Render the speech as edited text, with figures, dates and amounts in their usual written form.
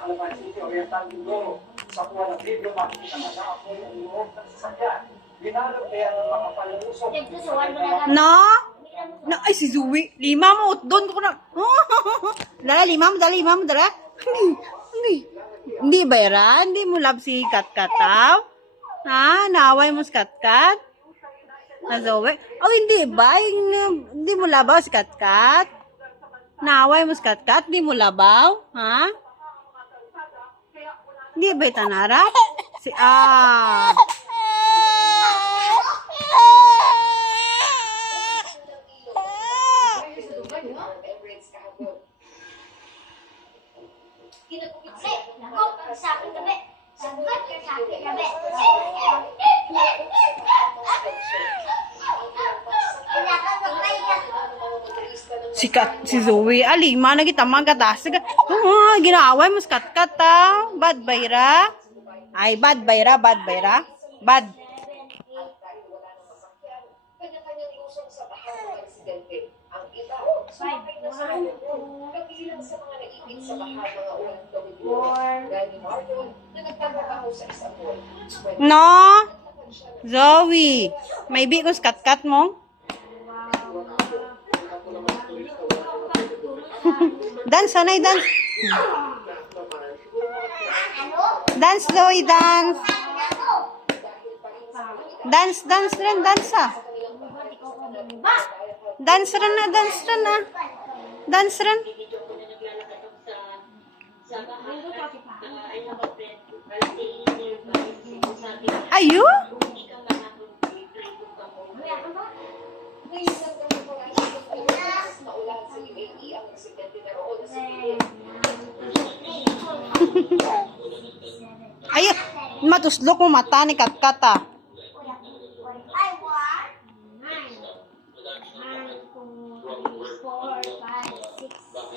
sa Caloocan City Oriental Mindoro. Sa kuha ng video, makikita na naapoy ang loob ng sasakyan. Binalot kaya ng mga palusok. No? No, ay si Zoe. Lima mo. Doon ko na. Dala, lima mo, dala. Hindi ba yara? Hindi mo love si Kat-Kataw? Ha? Naaway mo si Kat-Kat? Na Zoe? Oh, hindi ba? Hindi mo labaw si Kat-Kat? Naaway mo si Kat-Kat? Hindi mo labaw? Ha? Hindi ba itanara? Si Zoe, alima na kita magatas. Ginaaway mo sa Kat-Kat, bad bayra. Ay, bad bayra. Bad. Kanya-kanyang lusong sa baha ng aksidente. Ang iba, sumakay na sa motor, kabilang sa mga naipit sa baha mga OFW. Gani Marlon, na nagtatrabaho sa isang mall. No? Zoe, may bi ko sa Kat-Kat mo? Dance, sanay, dance. Dance, Zoe, dance. Dance rin, dance ah. Dance rin na. Dance rin. Ayo? Ayo, matuslok mo mata ni Kat-Kat ah.